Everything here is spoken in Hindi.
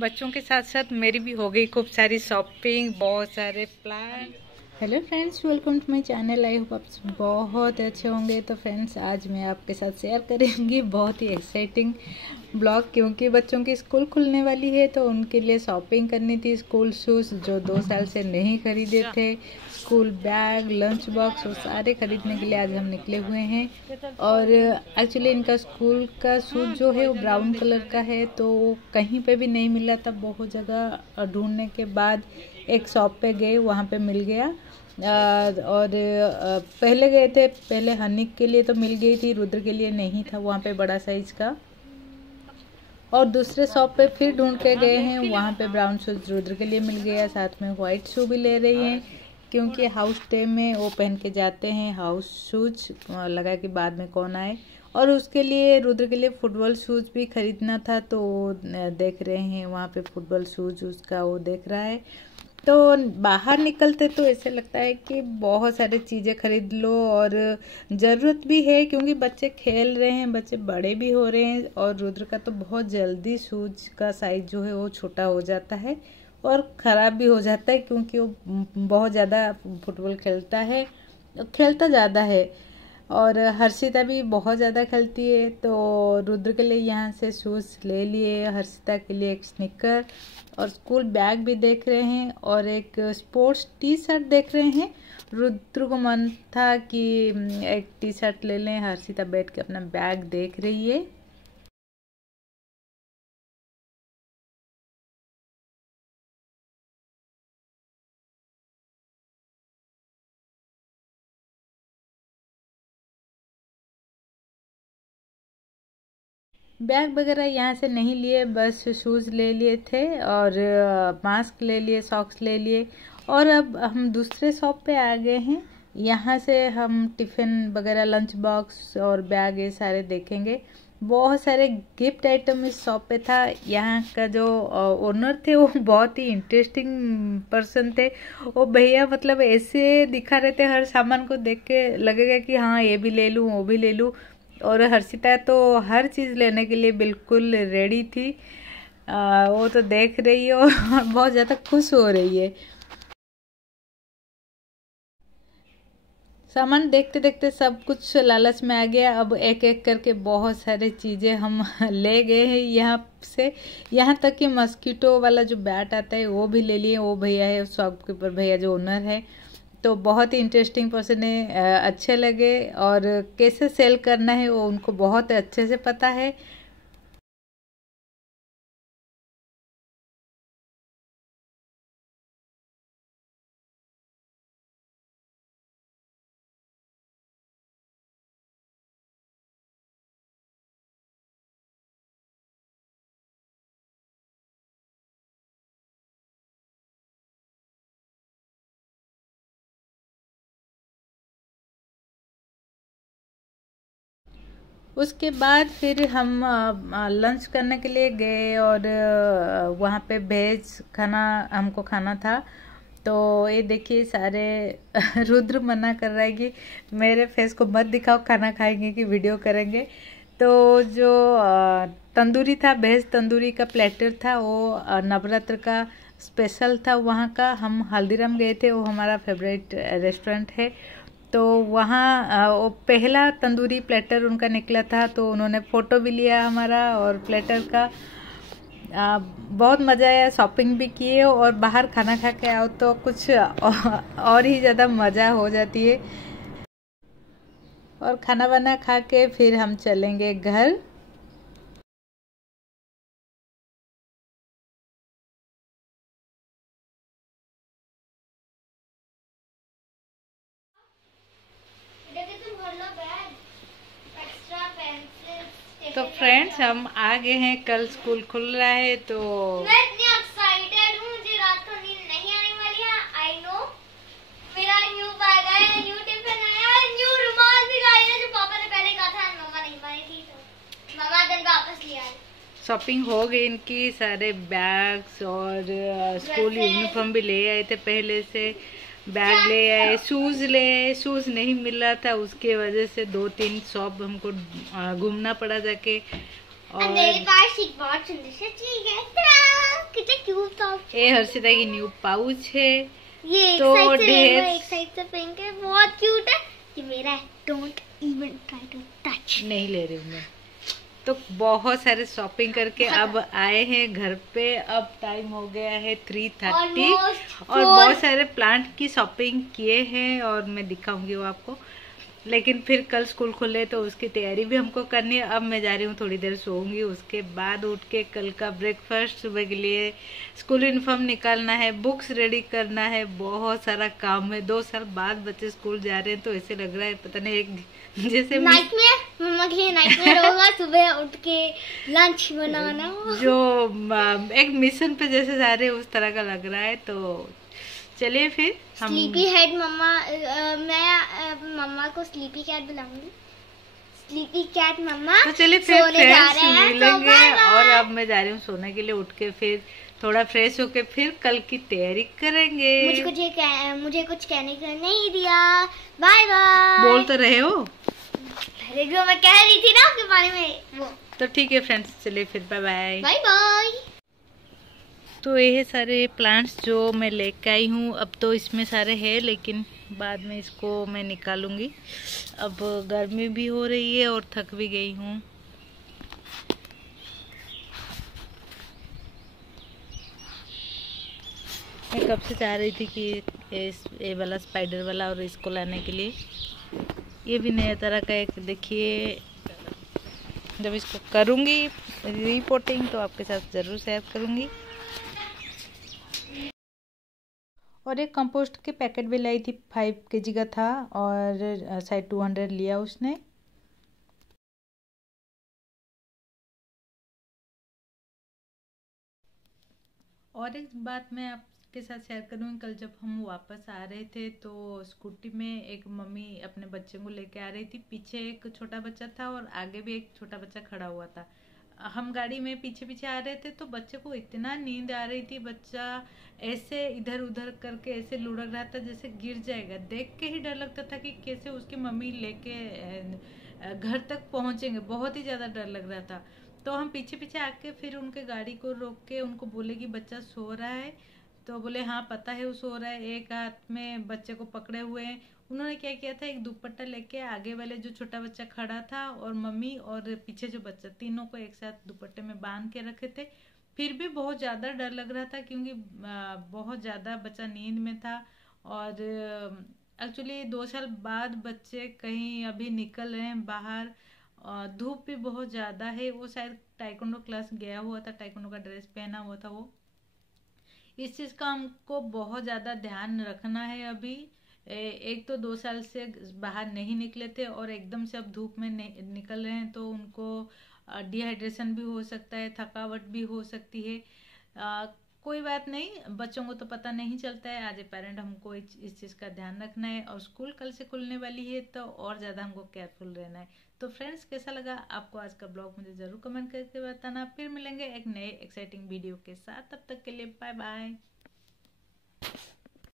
बच्चों के साथ साथ मेरी भी हो गई खूब सारी शॉपिंग, बहुत सारे plan. Hello friends, welcome to my channel. I hope आप बहुत अच्छे होंगे। तो फ्रेंड्स, आज मैं आपके साथ शेयर करूँगी बहुत ही एक्साइटिंग ब्लॉग, क्योंकि बच्चों की स्कूल खुलने वाली है तो उनके लिए शॉपिंग करनी थी। स्कूल शूज़ जो 2 साल से नहीं खरीदे थे, स्कूल बैग, लंच बॉक्स, वो सारे खरीदने के लिए आज हम निकले हुए हैं। और एक्चुअली इनका स्कूल का शूज़ जो है वो ब्राउन कलर का है, तो कहीं पे भी नहीं मिला था। बहुत जगह ढूंढने के बाद एक शॉप पे गए, वहाँ पे मिल गया। और पहले गए थे, पहले हनीक के लिए तो मिल गई थी, रुद्र के लिए नहीं था वहाँ पे बड़ा साइज का। और दूसरे शॉप पे फिर ढूंढ के गए हैं, वहाँ पे ब्राउन शूज़ रुद्र के लिए मिल गया। साथ में वाइट शू भी ले रही हैं, क्योंकि हाउस डे में वो पहन के जाते हैं हाउस शूज लगा के बाद में कौन आए। और उसके लिए रुद्र के लिए फुटबॉल शूज़ भी खरीदना था, तो देख रहे हैं वहाँ पे फुटबॉल शूज़ उसका वो देख रहा है। तो बाहर निकलते तो ऐसे लगता है कि बहुत सारी चीज़ें खरीद लो, और ज़रूरत भी है क्योंकि बच्चे खेल रहे हैं, बच्चे बड़े भी हो रहे हैं। और रुद्र का तो बहुत जल्दी शूज का साइज जो है वो छोटा हो जाता है और ख़राब भी हो जाता है, क्योंकि वो बहुत ज़्यादा फुटबॉल खेलता ज़्यादा है। और हर्षिता भी बहुत ज़्यादा खेलती है, तो रुद्र के लिए यहाँ से शूज़ ले लिए, हर्षिता के लिए एक स्निकर और स्कूल बैग भी देख रहे हैं, और एक स्पोर्ट्स टी शर्ट देख रहे हैं। रुद्र को मन था कि एक टी शर्ट ले लें, हर्षिता बैठ के अपना बैग देख रही है। बैग वगैरह यहाँ से नहीं लिए, बस शूज़ ले लिए थे और मास्क ले लिए, सॉक्स ले लिए। और अब हम दूसरे शॉप पे आ गए हैं। यहाँ से हम टिफ़िन वगैरह, लंच बॉक्स और बैग ये सारे देखेंगे। बहुत सारे गिफ्ट आइटम इस शॉप पे था। यहाँ का जो ओनर थे वो बहुत ही इंटरेस्टिंग पर्सन थे। वो भैया मतलब ऐसे दिखा रहे थे, हर सामान को देख के लगेगा कि हाँ ये भी ले लूँ, वो भी ले लूँ। और हर्षिता तो हर चीज़ लेने के लिए बिल्कुल रेडी थी। वो तो देख रही है और बहुत ज़्यादा खुश हो रही है। सामान देखते देखते सब कुछ लालच में आ गया। अब एक एक करके बहुत सारी चीज़ें हम ले गए हैं यहाँ से। यहाँ तक कि मस्कीटो वाला जो बैट आता है वो भी ले लिए। वो भैया है शॉपकीपर भैया जो ओनर है, तो बहुत ही इंटरेस्टिंग पर्सन है, अच्छे लगे। और कैसे सेल करना है वो उनको बहुत अच्छे से पता है। उसके बाद फिर हम लंच करने के लिए गए, और वहाँ पे वेज खाना हमको खाना था। तो ये देखिए सारे रुद्र मना कर रहा है कि मेरे फेस को मत दिखाओ, खाना खाएंगे कि वीडियो करेंगे। तो जो तंदूरी था, वेज तंदूरी का प्लेटर था, वो नवरात्र का स्पेशल था वहाँ का। हम हल्दीराम गए थे, वो हमारा फेवरेट रेस्टोरेंट है। तो वहाँ वो पहला तंदूरी प्लेटर उनका निकला था, तो उन्होंने फ़ोटो भी लिया हमारा और प्लेटर का। बहुत मज़ा आया, शॉपिंग भी किए। और बाहर खाना खा के आओ तो कुछ और ही ज़्यादा मज़ा हो जाती है। और खाना वाना खा के फिर हम चलेंगे घर। तो फ्रेंड्स, हम आ गए हैं, कल स्कूल खुल रहा है। तो मैं इतनी एक्साइटेड हूँ, मुझे रात को नींद नहीं आने वाली है। आई नो, मेरा न्यू बैग आया, न्यू टिफिन आया, न्यू रुमाल भी लाया है, जो पापा ने पहले कहा था मम्मा नहीं मानी थी, तो मम्मा दिन वापस ले आए। शॉपिंग हो गई इनकी, सारे बैग्स और स्कूल यूनिफॉर्म भी ले आए थे पहले से। बैग ले आए, शूज़ ले आए। शूज़ नहीं मिल रहा था, उसके वजह से 2-3 शॉप हमको घूमना पड़ा जाके। और मेरे पास एक बहुत सुंदर सी चीज है, कितना क्यूट टॉप। ये हर्षिता की न्यू पाउच है। ये एक तो साइड से एक साइड से पिंक है, बहुत क्यूट है। ये मेरा है, don't even try to touch. नहीं ले रही हूँ मैं। तो बहुत सारे शॉपिंग करके अब आए हैं घर पे। अब टाइम हो गया है 3:30 और बहुत सारे प्लांट की शॉपिंग किए हैं और मैं दिखाऊंगी वो आपको। लेकिन फिर कल स्कूल खुले तो उसकी तैयारी भी हमको करनी है। अब मैं जा रही हूँ, थोड़ी देर सोऊंगी, उसके बाद उठ के कल का ब्रेकफास्ट, सुबह के लिए स्कूल यूनिफॉर्म निकालना है, बुक्स रेडी करना है, बहुत सारा काम है। 2 साल बाद बच्चे स्कूल जा रहे हैं तो ऐसे लग रहा है पता नहीं एक जैसे नाइटमेयर, मम्मा के लिए नाइटमेयर होगा सुबह उठ के लंच बनाना। जो एक मिशन पे जैसे जा रहे हैं उस तरह का लग रहा है। तो चलिए फिर हम स्लीपी हेड मम्मा, मैं मम्मा को स्लीपी कैट बुलाऊंगी। स्लीपी कैट मम्मा। तो चलिए फिर फ्रेंड्स मिलेंगे। तो और अब मैं जा रही हूँ सोने के लिए। उठ के फिर थोड़ा फ्रेश होके फिर कल की तैयारी करेंगे। मुझे कुछ कहने को नहीं दिया। बाय बाय बोल तो रहे हो। पहले जो मैं कह रही थी ना आपके बारे में वो। तो ठीक है फ्रेंड्स, चलिए फिर बाय बाय। Bye bye. तो ये सारे प्लांट्स जो मैं लेके आई हूँ, अब तो इसमें सारे हैं लेकिन बाद में इसको मैं निकालूंगी। अब गर्मी भी हो रही है और थक भी गई हूँ। मैं कब से चाह रही थी कि ये वाला स्पाइडर वाला और इसको लाने के लिए। ये भी नया तरह का एक, देखिए जब इसको करूँगी रिपोर्टिंग तो आपके साथ ज़रूर शेयर करूँगी। और एक कंपोस्ट के पैकेट भी लाई थी, 5 kg का था और शायद 200 लिया उसने। और एक बात मैं आपके साथ शेयर करूँगी, कल जब हम वापस आ रहे थे तो स्कूटी में एक मम्मी अपने बच्चे को लेके आ रही थी। पीछे एक छोटा बच्चा था और आगे भी एक छोटा बच्चा खड़ा हुआ था। हम गाड़ी में पीछे पीछे आ रहे थे तो बच्चे को इतना नींद आ रही थी, बच्चा ऐसे इधर उधर करके ऐसे लुढ़क रहा था जैसे गिर जाएगा। देख के ही डर लगता था कि कैसे उसकी मम्मी लेके घर तक पहुंचेंगे, बहुत ही ज़्यादा डर लग रहा था। तो हम पीछे पीछे आके फिर उनके गाड़ी को रोक के उनको बोले कि बच्चा सो रहा है। तो बोले हाँ पता है वो सो रहा है। एक हाथ में बच्चे को पकड़े हुए हैं। उन्होंने क्या किया था, एक दुपट्टा लेके आगे वाले जो छोटा बच्चा खड़ा था और मम्मी और पीछे जो बच्चा, तीनों को एक साथ दुपट्टे में बांध के रखे थे। फिर भी बहुत ज़्यादा डर लग रहा था क्योंकि बहुत ज़्यादा बच्चा नींद में था। और एक्चुअली 2 साल बाद बच्चे कहीं अभी निकल रहे हैं बाहर। धूप भी बहुत ज़्यादा है। वो शायद टाइकोंडो क्लास गया हुआ था, टाइकोंडो का ड्रेस पहना हुआ था वो। इस चीज़ का हमको बहुत ज़्यादा ध्यान रखना है। अभी एक तो 2 साल से बाहर नहीं निकले थे और एकदम से अब धूप में निकल रहे हैं तो उनको डिहाइड्रेशन भी हो सकता है, थकावट भी हो सकती है। कोई बात नहीं, बच्चों को तो पता नहीं चलता है। एज ए पेरेंट हमको इस चीज़ का ध्यान रखना है और स्कूल कल से खुलने वाली है तो और ज़्यादा हमको केयरफुल रहना है। तो फ्रेंड्स, कैसा लगा आपको आज का ब्लॉग मुझे ज़रूर कमेंट करके बताना। फिर मिलेंगे एक नए एक्साइटिंग वीडियो के साथ, तब तक के लिए बाय बाय।